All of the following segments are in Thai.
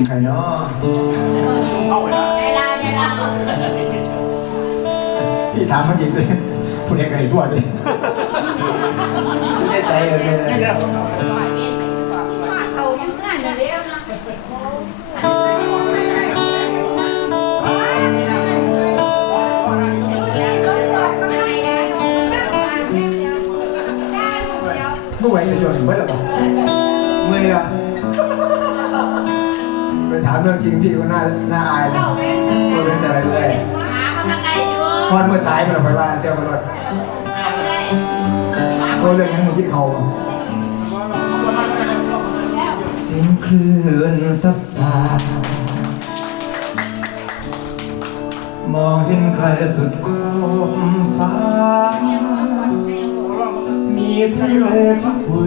ถึงใครเนาะเข้าไปนะใจลาใจลาพี่ถามมันอีกเลยผู้ใดก็ไอ้ตัวเลยไม่แน่ใจเลยนี่แหละเขายังเงื่อนอยู่เลยนะเมื่อไหร่จะชวนถึงเมื่อไหร่บอกเมื่อยละไป ถามเรื่องจริงพี่ก็น่าน่าอายเลยตัวเป็นอะไรเลยหามาทางไหนอยู่พอดเมื่อตายมันออกไปบ้านเซลล์มันรถหาไม่ได้ตัวเรื่องยังมึงคิดเขาเสียงคลื่นซัดสาดมองเห็นใครสุดขอบฟ้า มีทะเลทุกเว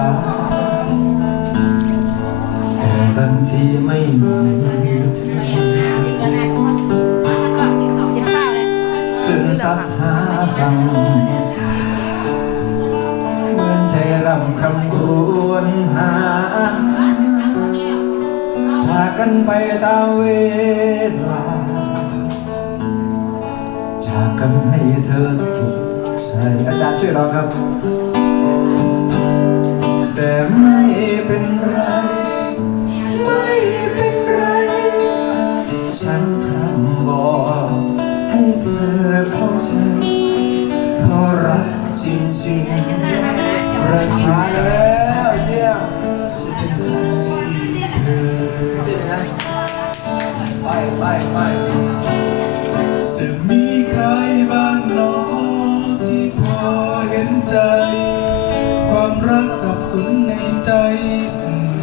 ลาแต่ บางทีไม่มีเธอคลื่นซัดหาฟังสาเหมือนใจรำคำครวญหาจากกันไปตามเวลา จากกันให้เธอสุขใจอาจารย์ช่วยเราครับ แต่ไม่เป็น ฉันทำบอกให้เธอเข้าใจเพรารักจริงๆรักมาแล้วเยี่ยมฉันจะให้เธอไปไปไปจะมีใครบ้างหนอที่พอเห็นใจ ความรักสับสนในใจเสมอ